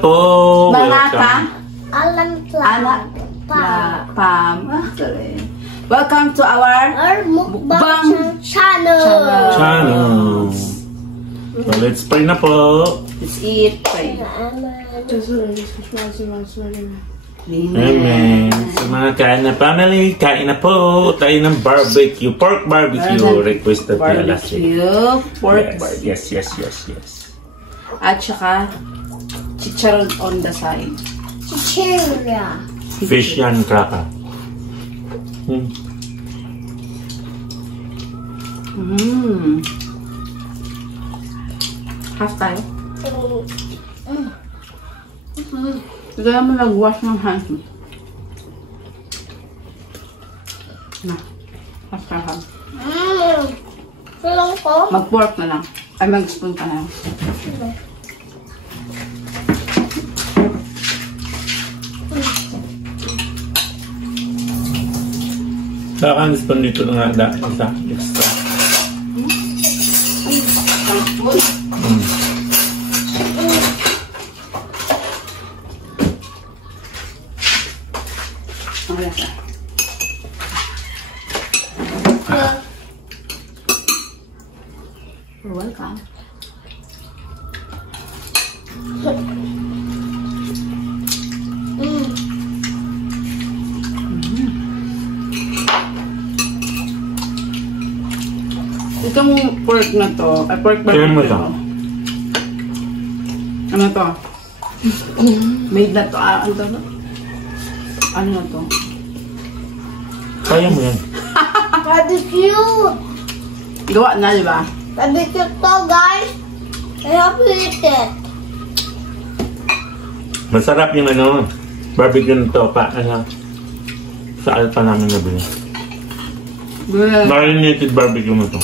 po. Mga ka? Alam Anak. Pam. Sorry. Welcome to our mukbang channel. So, let's pray na po. Let's eat. Pray. Amen. Sa mga kain na family, kain na po. Tayo ng barbecue. Pork barbecue. Requested tayo last week. Pork barbecue. Yes. At saka, chicharon on the side. Chichirya. Fish yan, kraka. Half tayo. Kaya mo nag-wash ng hands mo. Na. Half tayo. Tulong ko. Mag-pork na lang. Ay, mag-spoon ka na lang. Saka spoon dito na nga isa extra. You're welcome. Itong pork na to, ay pork barbecue to. Ano to? Made na to, ano to? Ano na to? Kaya mo yan. Barbecue. Gawa na, di ba? Barbecue to, guys. I have to eat it. Masarap yung ano, barbecue nito pa, ano, saan pa namin nabili. Marinated barbecue mo to.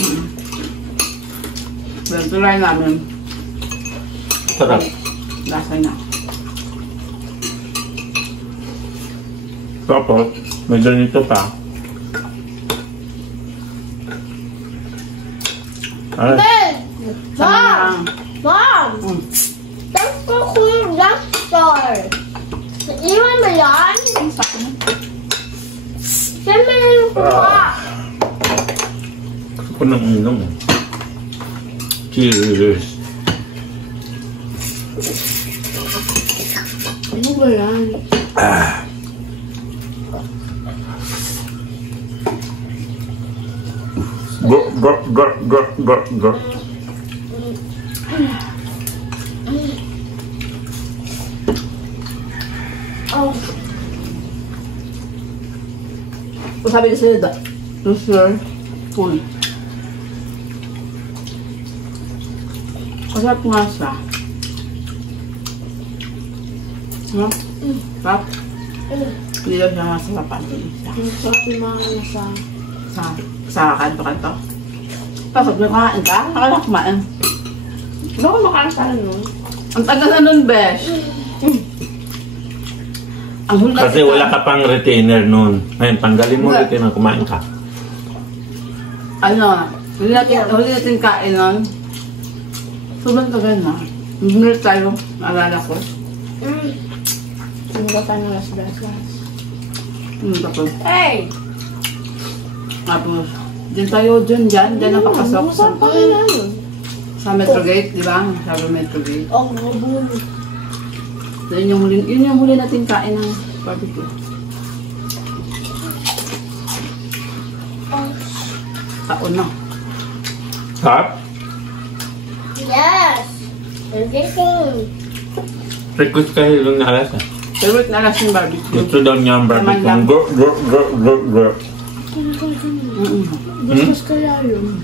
Try namin. Sarap. Lasa na. Tapos, may ganito pa. Ben! Mom! That's so cool, duster. Iwan mo yan? Siyempre yung kuha. Gusto ko nang uminom. Cheers! Ano ba yan? Go. Sabi ko sa'yo, sure, full. Masarap nga siya. No? Sarap? Hindi lang siya masarapan. Masarap yung mga nasa... Sa kanto-kanto. Tapos nakain ka? Nakala kumain. Hindi ako makakasalan nun. Ang tagal na nun, Besh. Kasi wala ka pang retainer nun. Ngayon, tanggalin mo retainer, kumain ka. Ano, huli natin kain nun. Sobrang tagal na. Hindi tayo, naalala ko. Hindi ba tayo ng las-las? Tapos, Hey! tapos, dyan ang papasok. Saan pa kaya yun? Sa Metro Gate, di ba? Sabi Metro Gate. Ang mabulo. Yun yung huli natin kain ng barbecue. Taon na. Sarap? Yes! Everything. Request kayo lang na alas. Favorite na alas yung barbecue. Gusto daw niya ang barbecue. Go. Bukas kaya yun.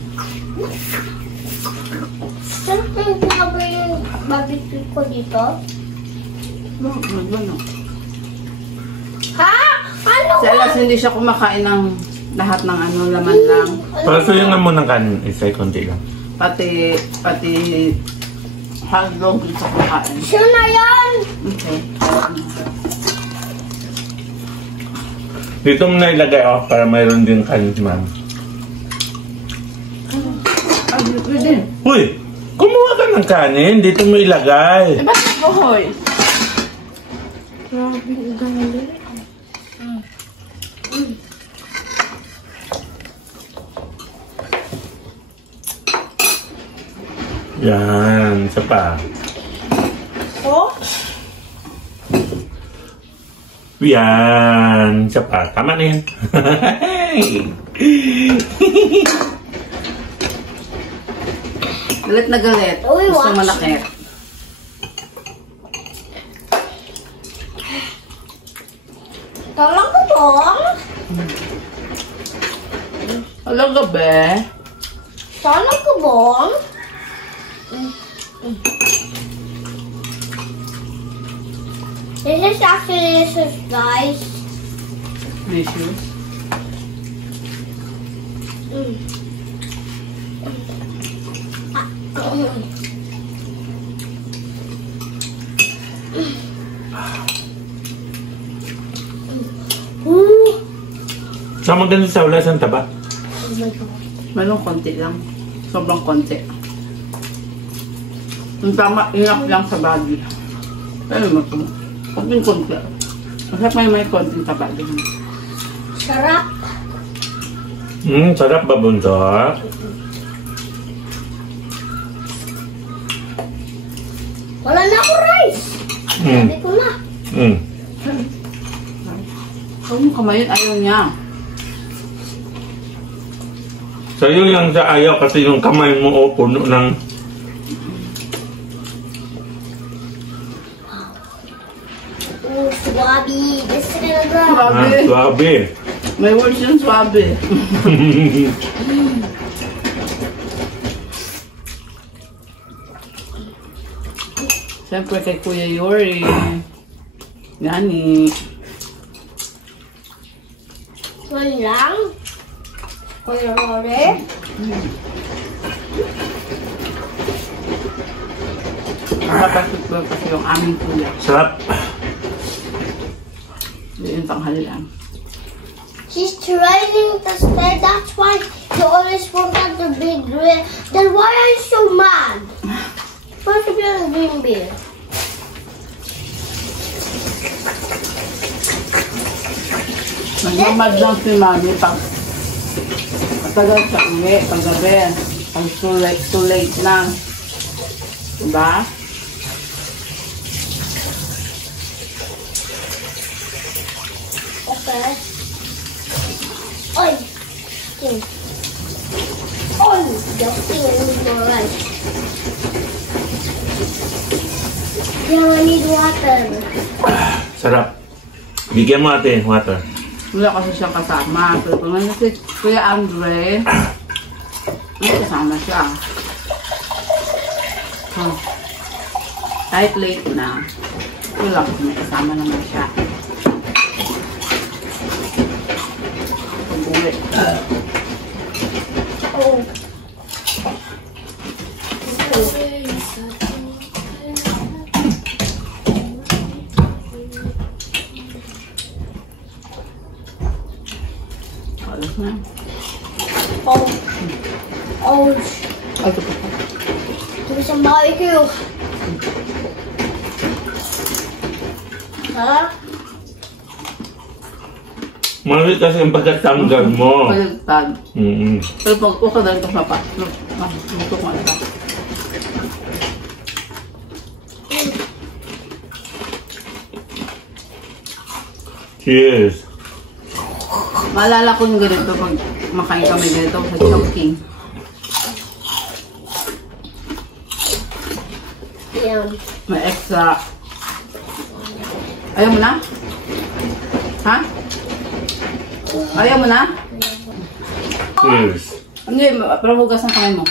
Saan kayo ba yung barbecue ko dito? Ano? Ha? Ano Si Alas hindi siya kumakain ng lahat ng ano, laman lang. Para sa'yo nga mo ng kanin, isa konti lang. Pati hotdog sa kumakain. siya na yan? Okay. Dito mo na ilagay para mayroon din kanin si Mami. Pwede. Uy! Kumuha ka ng kanin, dito mo ilagay. Bakit buhoy? Grabe, galing. Yan, isa pa. Oh? Yan, isa pa. Tama na yan. Galit na galit. Uy, Gusto watch. malaki. Tama ko bong? Hello, gabi. Sana ko bong? This is actually delicious, guys. Delicious. Ooh. Sama din sa wala sa taba. Oh my God. Mayroong konti lang. Sobrang konti. Yung tama, enough lang sa body. Ano mo ito? Konting-konti. Masarap may konting taba din. Sarap. Sarap ba, bunso? Wala na ako rice. Sabi ko na. Huwag mo kamayin, ayaw niya. Sa'yo lang sa ayaw kasi yung kamay mo o puno ng... Ooh, swabi. This is gonna go. Swabe. Swabe. May words yung swabe. Siyempre kay Kuya Yori. Yani. Wala lang. Kuya Rory. Nakapasok ko kasi yung aming kuya. Sarap. Yung tanghali lang. She's trying to stay. That's why you always forgot the big grill. Then why are you so mad? Supposed to be on green beer. Nagmamad lang si Mami pag matagal sa uwi, paggabi. Pag too late na. Diba? Okay. Oy! King. Oy! Just with more rice. Yeah, I need water. Sarap. Bigyan mo ate, water. Wala kasi siyang kasama. Pero kung ano si Kuya Andre, may kasama siya. Huh. Kahit late na, wala kasi may kasama naman siya. Pag-uwi. Oh. Alas na. Oh. Oh. Ay, ito pa. Ito isang barbecue. Ha? Mali kasi yung pagkatanggal mo. Paligtad. Pero pag uka dahil ito sa pa. Ito ko alata. Cheers. Maalala ko yung ganito pag makain kami ganito sa Chongqing. Yan. May extra. Ayaw mo na? Ha? Ayaw mo na? Cheers. Hindi, pero hugas ang kamay mo.